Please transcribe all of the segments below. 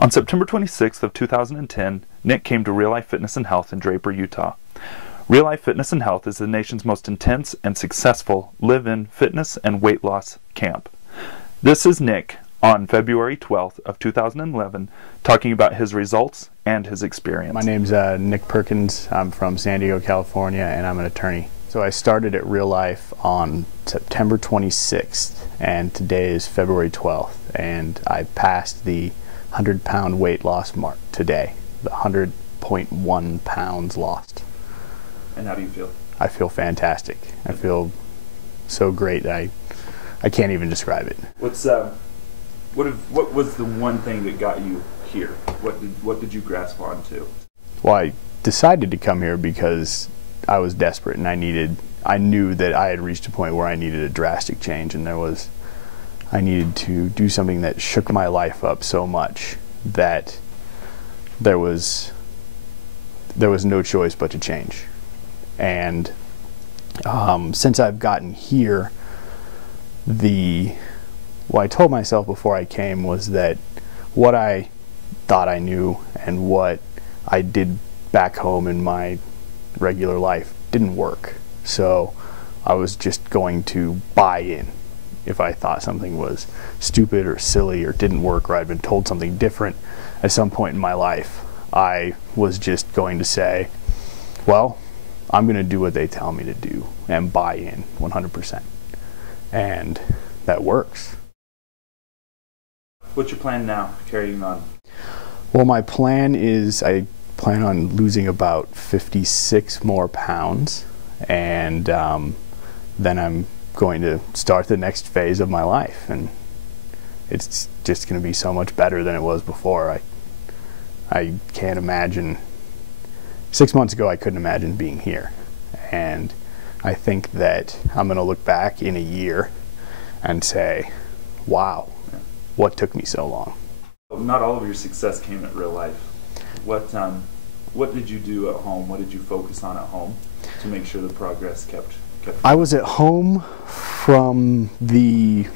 On September 26th of 2010, Nick came to Real Life Fitness and Health in Draper, Utah. Real Life Fitness and Health is the nation's most intense and successful live-in fitness and weight loss camp. This is Nick on February 12th of 2011 talking about his results and his experience. My name's Nick Perkins. I'm from San Diego, California, and I'm an attorney. So I started at Real Life on September 26th, and today is February 12th, and I passed the 100-pound weight loss mark today, the 100.1 pounds lost. And how do you feel? I feel fantastic. I feel so great. I can't even describe it. What was the one thing that got you here? What did you grasp onto? Well, I decided to come here because I was desperate, and I knew that I had reached a point where I needed a drastic change, and I needed to do something that shook my life up so much that there was no choice but to change. And since I've gotten here, what I told myself before I came was that what I thought I knew and what I did back home in my regular life didn't work. So I was just going to buy in. If I thought something was stupid or silly or didn't work, or I'd been told something different at some point in my life, I was just going to say, well, I'm going to do what they tell me to do and buy in 100%. And that works. What's your plan now, carrying on? Well, my plan is I plan on losing about 56 more pounds, and then I'm going to start the next phase of my life, and it's just going to be so much better than it was before. I can't imagine. 6 months ago I couldn't imagine being here, and I think that I'm going to look back in a year and say, wow, what took me so long? Not all of your success came at Real Life. What did you do at home? What did you focus on at home to make sure the progress kept I was at home from the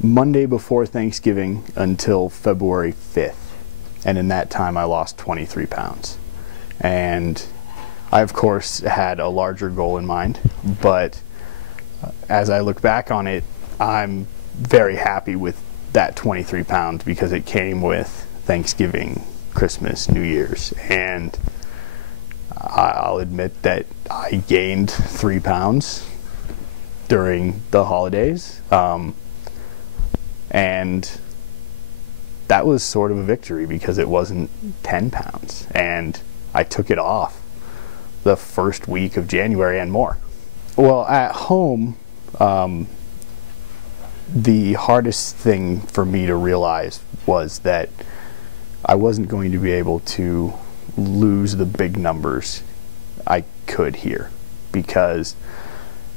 Monday before Thanksgiving until February 5th, and in that time I lost 23 pounds. And I, of course, had a larger goal in mind, but as I look back on it, I'm very happy with that 23 pounds because it came with Thanksgiving, Christmas, New Year's, and I'll admit that I gained 3 pounds during the holidays, and that was sort of a victory because it wasn't 10 pounds, and I took it off the first week of January and more. Well, at home, the hardest thing for me to realize was that I wasn't going to be able to lose the big numbers I could here, because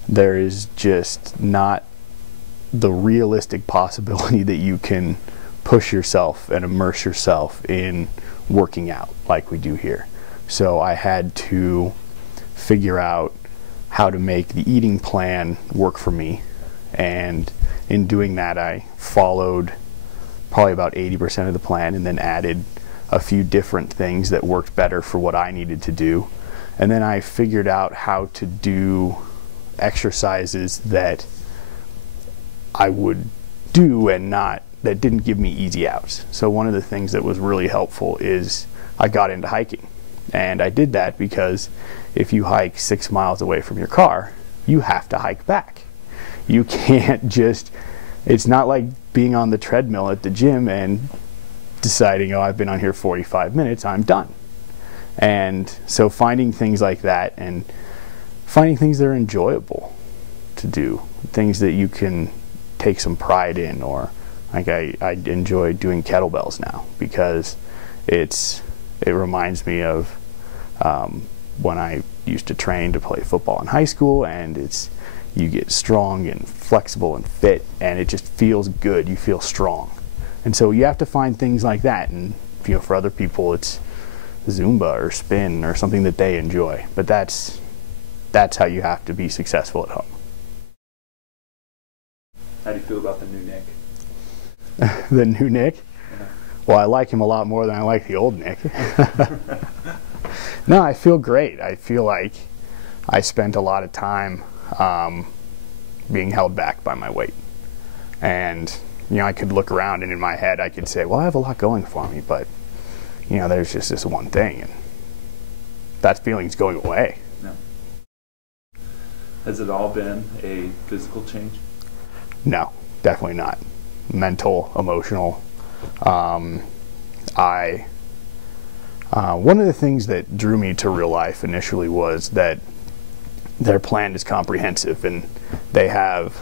there is just not the realistic possibility that you can push yourself and immerse yourself in working out like we do here. So I had to figure out how to make the eating plan work for me, and in doing that I followed probably about 80% of the plan and then added a few different things that worked better for what I needed to do. And then I figured out how to do exercises that I would do and that didn't give me easy outs. So one of the things that was really helpful is I got into hiking. And I did that because if you hike 6 miles away from your car, you have to hike back. You can't just, it's not like being on the treadmill at the gym and deciding, oh, I've been on here 45 minutes, I'm done. And so finding things like that and finding things that are enjoyable to do, things that you can take some pride in, or like I enjoy doing kettlebells now because it reminds me of when I used to train to play football in high school, and you get strong and flexible and fit, and it just feels good. You feel strong. And so you have to find things like that, and for other people it's Zumba or spin or something that they enjoy. But that's how you have to be successful at home. How do you feel about the new Nick? The new Nick? Yeah. Well, I like him a lot more than I like the old Nick. No, I feel great. I feel like I spent a lot of time being held back by my weight. And, you know, I could look around and in my head I could say, well, I have a lot going for me, but, you know, there's just this one thing, and that feeling's going away. No. Has it all been a physical change? No, definitely not. Mental, emotional. One of the things that drew me to Real Life initially was that their plan is comprehensive, and they have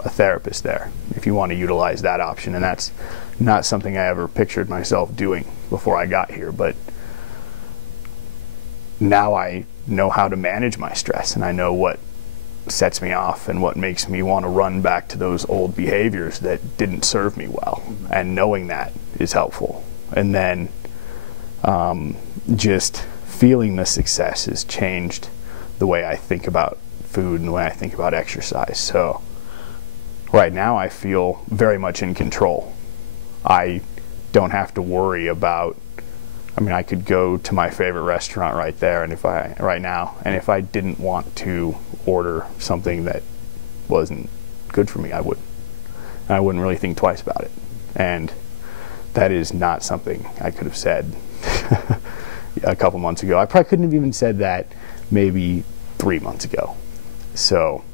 a therapist there if you want to utilize that option, and that's not something I ever pictured myself doing before I got here, but now I know how to manage my stress, and I know what sets me off and what makes me want to run back to those old behaviors that didn't serve me well. And knowing that is helpful. And then just feeling the success has changed the way I think about food and the way I think about exercise. So right now I feel very much in control. I don't have to worry about, I mean, I could go to my favorite restaurant right there, and if I didn't want to order something that wasn't good for me, I would. And I wouldn't really think twice about it. And that is not something I could have said a couple months ago. I probably couldn't have even said that maybe 3 months ago. So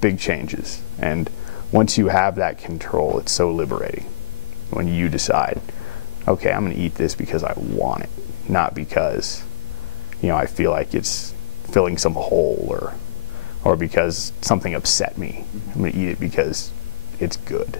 big changes. And once you have that control, it's so liberating when you decide, okay, I'm going to eat this because I want it, not because, you know, I feel like it's filling some hole or because something upset me. I'm going to eat it because it's good.